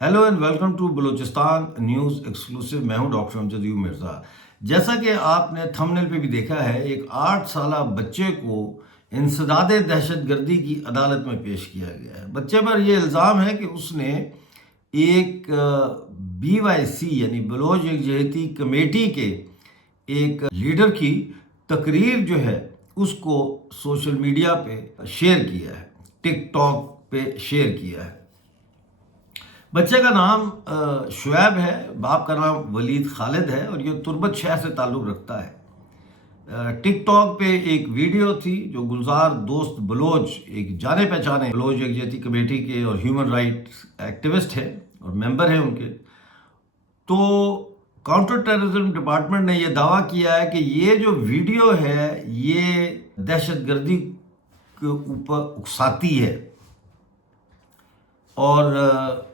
Hello and welcome to Balochistan news exclusive. मैं हूं doctor Amjad Mirza. जैसा कि आपने थंबनेल पे भी देखा है, एक 8 साला बच्चे को इंसदाद दहशतगर्दी की अदालत में पेश किया गया है। बच्चे पर यह इल्ज़ाम है कि उसने एक BYC यानी बलोच यकजहती कमेटी के एक लीडर की तकरीर जो है उसको सोशल मीडिया पे शेयर किया है, टिकटॉक पे शेयर किया है। बच्चे का नाम शुएब है, बाप का नाम वलीद खालिद है और ये तुर्बत शहर से ताल्लुक़ रखता है। टिकटॉक पे एक वीडियो थी जो गुलजार दोस्त बलोच, एक जाने पहचाने बलोच यकजहती कमेटी के और ह्यूमन राइट्स एक्टिविस्ट हैं और मेंबर हैं उनके। तो काउंटर टेररिज्म डिपार्टमेंट ने यह दावा किया है कि ये जो वीडियो है ये दहशतगर्दी के ऊपर उकसाती है और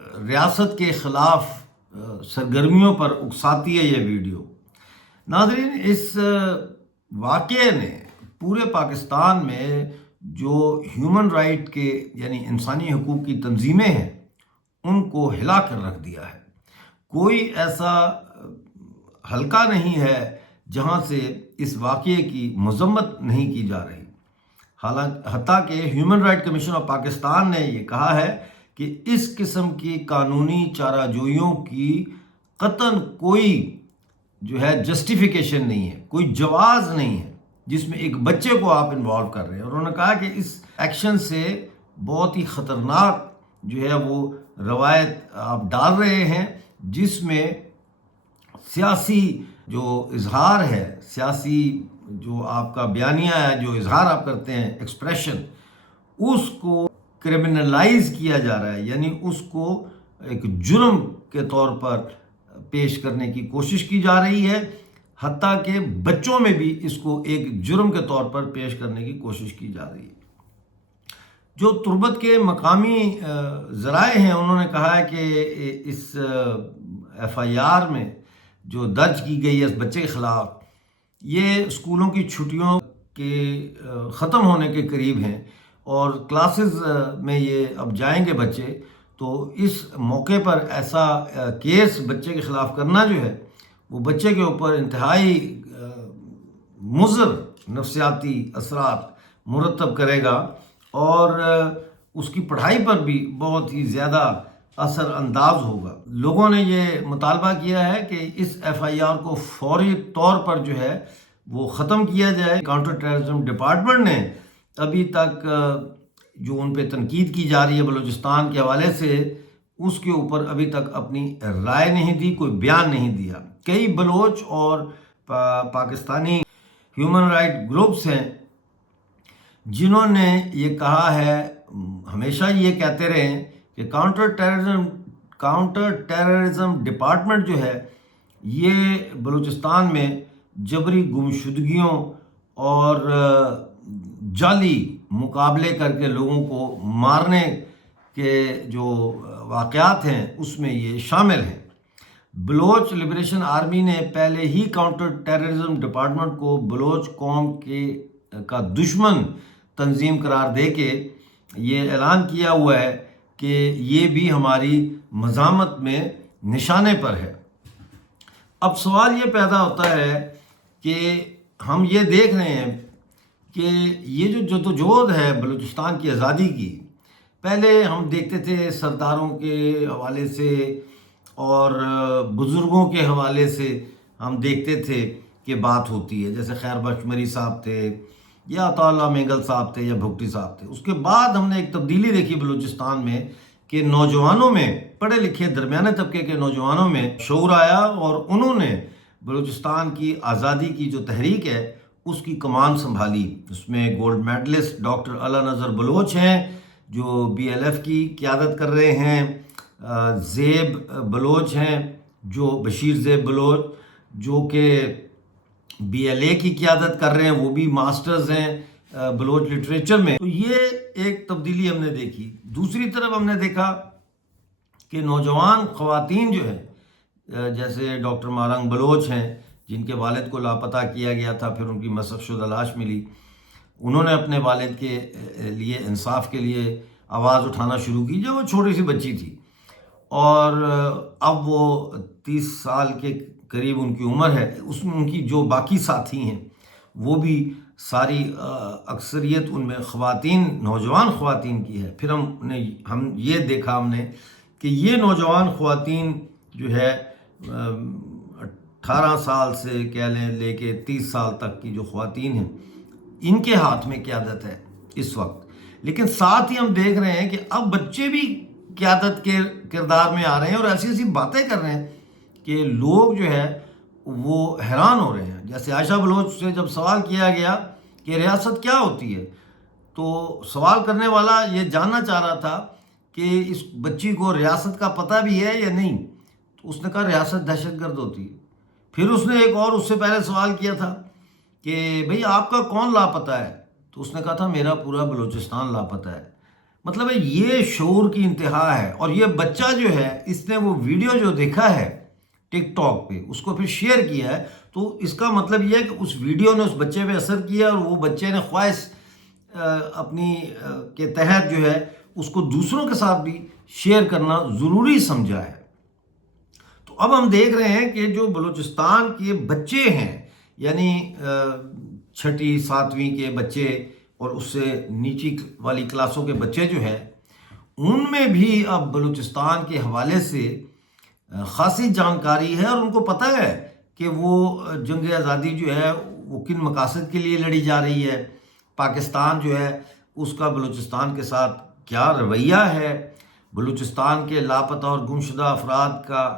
रियासत के ख़िलाफ़ सरगर्मियों पर उकसाती है ये वीडियो। नाज़रीन, इस वाक़ये ने पूरे पाकिस्तान में जो ह्यूमन राइट के यानी इंसानी हकूक़ की तंजीमें हैं उनको हिला कर रख दिया है। कोई ऐसा हलका नहीं है जहाँ से इस वाक़ये की मज़म्मत नहीं की जा रही। हालांकि हत्ता के human right commission of Pakistan ने ये कहा है कि इस किस्म की कानूनी चाराजोइयों की कतन कोई जो है जस्टिफिकेशन नहीं है, कोई जवाज़ नहीं है जिसमें एक बच्चे को आप इन्वॉल्व कर रहे हैं। और उन्होंने कहा कि इस एक्शन से बहुत ही ख़तरनाक जो है वो रवायत आप डाल रहे हैं जिसमें सियासी जो इजहार है, सियासी जो आपका बयानिया है, जो इजहार आप करते हैं, एक्सप्रेशन, उसको क्रिमिनलाइज किया जा रहा है, यानी उसको एक जुर्म के तौर पर पेश करने की कोशिश की जा रही है। हत्ता के बच्चों में भी इसको एक जुर्म के तौर पर पेश करने की कोशिश की जा रही है। जो तुर्बत के मकामी ज़राए हैं उन्होंने कहा है कि इस FIR में जो दर्ज की गई है इस बच्चे के ख़िलाफ़, ये स्कूलों की छुट्टियों के ख़त्म होने के करीब हैं और क्लासेस में ये अब जाएंगे बच्चे। तो इस मौके पर ऐसा केस बच्चे के ख़िलाफ़ करना जो है वो बच्चे के ऊपर इंतहाई मुज़र नफ्सियाती असरात मुरतब करेगा और उसकी पढ़ाई पर भी बहुत ही ज़्यादा असर अंदाज होगा। लोगों ने ये मुतालबा किया है कि इस FIR को फौरी तौर पर जो है वो ख़त्म किया जाए। काउंटर टेररिज्म डिपार्टमेंट ने अभी तक जो उन पे तनकीद की जा रही है बलूचिस्तान के हवाले से, उसके ऊपर अभी तक अपनी राय नहीं दी, कोई बयान नहीं दिया। कई बलोच और पाकिस्तानी ह्यूमन राइट ग्रुप्स हैं जिन्होंने ये कहा है, हमेशा ये कहते रहे कि काउंटर टेररिज्म डिपार्टमेंट जो है ये बलूचिस्तान में जबरी गुमशुदगियों और जाली मुकाबले करके लोगों को मारने के जो वाक़यात हैं उसमें ये शामिल हैं। बलोच लिबरेशन आर्मी ने पहले ही काउंटर टेररिज्म डिपार्टमेंट को बलोच कौम का दुश्मन तंजीम करार दे के ये ऐलान किया हुआ है कि ये भी हमारी मज़ामत में निशाने पर है। अब सवाल ये पैदा होता है कि हम ये देख रहे हैं कि ये जो जदोजहद है बलूचिस्तान की आज़ादी की, पहले हम देखते थे सरदारों के हवाले से और बुज़ुर्गों के हवाले से हम देखते थे कि बात होती है, जैसे खैर बख्श मरी साहब थे या अताउल्लाह मेंगल साहब थे या भुगटी साहब थे। उसके बाद हमने एक तब्दीली देखी बलूचिस्तान में कि नौजवानों में, पढ़े लिखे दरमियाने तबके के नौजवानों में शऊर आया और उन्होंने बलूचिस्तान की आज़ादी की जो तहरीक है उसकी कमान संभाली। उसमें गोल्ड मेडलिस्ट डॉक्टर अला नज़र बलोच हैं जो BLF की क़यादत कर रहे हैं, ज़ेब बलोच हैं जो बशीर ज़ेब बलोच जो कि BLA की क़यादत कर रहे हैं, वो भी मास्टर्स हैं बलोच लिटरेचर में। तो ये एक तब्दीली हमने देखी। दूसरी तरफ हमने देखा कि नौजवान ख़वातीन जो हैं, जैसे डॉक्टर मारंग बलोच हैं जिनके वालिद को लापता किया गया था, फिर उनकी मसफ़शुदा लाश मिली, उन्होंने अपने वालिद के लिए इंसाफ के लिए आवाज़ उठाना शुरू की जब वो छोटी सी बच्ची थी। اور اب وہ 30 سال کے قریب ان کی عمر ہے. اس میں ان کی جو باقی ساتھی ہیں وہ بھی ساری اکثریت ان میں خواتین، نوجوان خواتین کی ہے. پھر ہم یہ دیکھا ہم نے کہ یہ نوجوان خواتین جو ہے 18 سال سے کہہ لیں لے کے 30 سال تک کی جو خواتین ہیں، ان کے ہاتھ میں قیادت ہے اس وقت. لیکن ساتھ ہی ہم دیکھ رہے ہیں کہ اب بچے بھی قیادت کے کردار میں آ رہے ہیں اور ایسی ایسی باتیں کر رہے ہیں کہ لوگ جو ہے وہ حیران ہو رہے ہیں. جیسے عائشہ بلوچ سے جب سوال کیا گیا کہ ریاست کیا ہوتی ہے، تو سوال کرنے والا یہ جاننا چاہ رہا تھا کہ اس بچی کو ریاست کا پتہ بھی ہے یا نہیں. تو اس نے کہا ریاست دہشت گرد ہوتی ہے. پھر اس نے ایک اور اس سے پہلے سوال کیا تھا کہ بھئی آپ کا کون لاپتہ ہے، تو اس نے کہا تھا میرا پورا بلوچستان لاپتہ ہے. مطلب ہے یہ شعور کی انتہا ہے. اور یہ بچہ جو ہے اس نے وہ ویڈیو جو دیکھا ہے ٹک ٹاک پہ، اس کو پھر شیئر کیا ہے. تو اس کا مطلب یہ ہے کہ اس ویڈیو نے اس بچے پہ اثر کیا اور وہ بچے نے خواہش اپنی کے تحت جو ہے اس کو دوسروں کے ساتھ بھی شیئر کرنا ضروری سمجھا ہے. تو اب ہم دیکھ رہے ہیں کہ جو بلوچستان کے بچے ہیں، یعنی 6ٹھی 7ویں کے بچے اور اس سے نیچی والی کلاسوں کے بچے جو ہیں، ان میں بھی اب بلوچستان کے حوالے سے خاصی جانکاری ہے اور ان کو پتہ ہے کہ وہ جنگ آزادی جو ہے وہ کن مقاصد کے لیے لڑی جا رہی ہے. پاکستان جو ہے اس کا بلوچستان کے ساتھ کیا رویہ ہے، بلوچستان کے لاپتہ اور گمشدہ افراد کا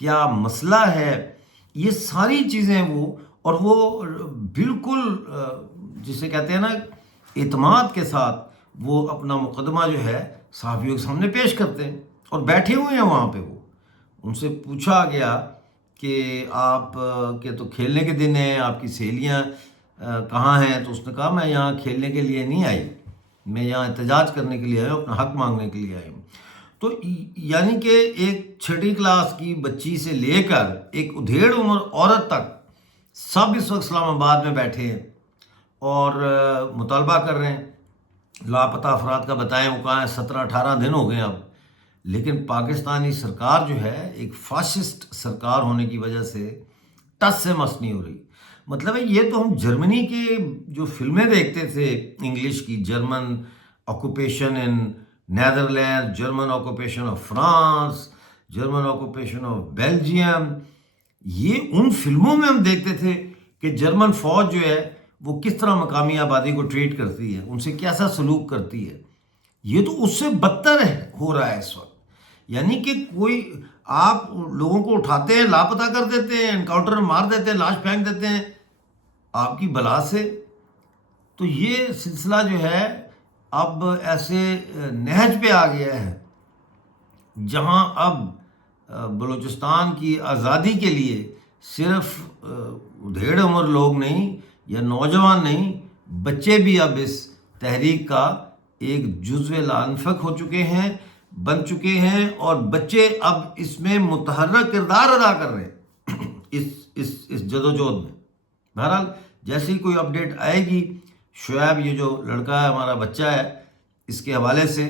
کیا مسئلہ ہے. یہ ساری چیزیں وہ بالکل جسے کہتے ہیں نا اعتماد کے ساتھ وہ اپنا مقدمہ جو ہے صحافیوں کے سامنے پیش کرتے ہیں اور بیٹھے ہوئے ہیں وہاں پہ. وہ ان سے پوچھا گیا کہ آپ کے تو کھیلنے کے دن ہیں، آپ کی سہیلیاں کہاں ہیں؟ تو اس نے کہا میں یہاں کھیلنے کے لیے نہیں آئی، میں یہاں احتجاج کرنے کے لیے آئی ہوں، اپنا حق مانگنے کے لیے آئی ہوں. تو یعنی کہ ایک 6ٹھی کلاس کی بچی سے لے کر ایک ادھیڑ عمر عورت تک سب اس وقت اسلام آباد میں بیٹھے ہیں اور مطالبہ کر رہے ہیں. لاپتہ افراد کا بتائیں وہ کہاں ہے، 17-18 دن ہو گئے اب. لیکن پاکستانی سرکار جو ہے ایک فاشسٹ سرکار ہونے کی وجہ سے ٹس سے مس نہیں ہو رہی. مطلب ہے یہ تو ہم جرمنی کی جو فلمیں دیکھتے تھے انگلش کی، German occupation in Netherland, German occupation of France, German occupation of Belgium, یہ ان فلموں میں ہم دیکھتے تھے کہ جرمن فوج جو ہے وہ کس طرح مقامی آبادی کو ٹریٹ کرتی ہے، ان سے کیسا سلوک کرتی ہے. یہ تو اس سے بدتر ہو رہا ہے اس وقت. یعنی کہ کوئی آپ لوگوں کو اٹھاتے ہیں، لاپتہ کر دیتے ہیں، انکاؤنٹر میں مار دیتے ہیں، لاش پھینک دیتے ہیں آپ کی بلا سے. تو یہ سلسلہ جو ہے اب ایسے نہج پہ آ گیا ہے جہاں اب بلوچستان کی آزادی کے لیے صرف ادھیڑ عمر لوگ نہیں یا نوجوان نہیں، بچے بھی اب اس تحریک کا ایک جزو لانفق ہو چکے ہیں، بن چکے ہیں، اور بچے اب اس میں متحرک کردار ادا کر رہے ہیں اس جدوجہد میں. بہرحال جیسی کوئی اپڈیٹ آئے گی، شعیب یہ جو لڑکا ہے ہمارا بچہ ہے، اس کے حوالے سے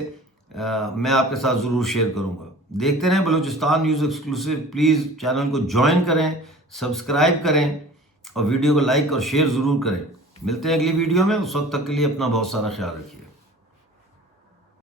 میں آپ کے ساتھ ضرور شیئر کروں گا. دیکھتے رہیں Balochistan news exclusive. Please channel کو جوائن کریں، سبسکرائب کریں اور ویڈیو کو لائک اور شیئر ضرور کریں. ملتے ہیں اگلی ویڈیو میں، اس وقت تک کے لیے اپنا بہت سارا خیال رکھیے.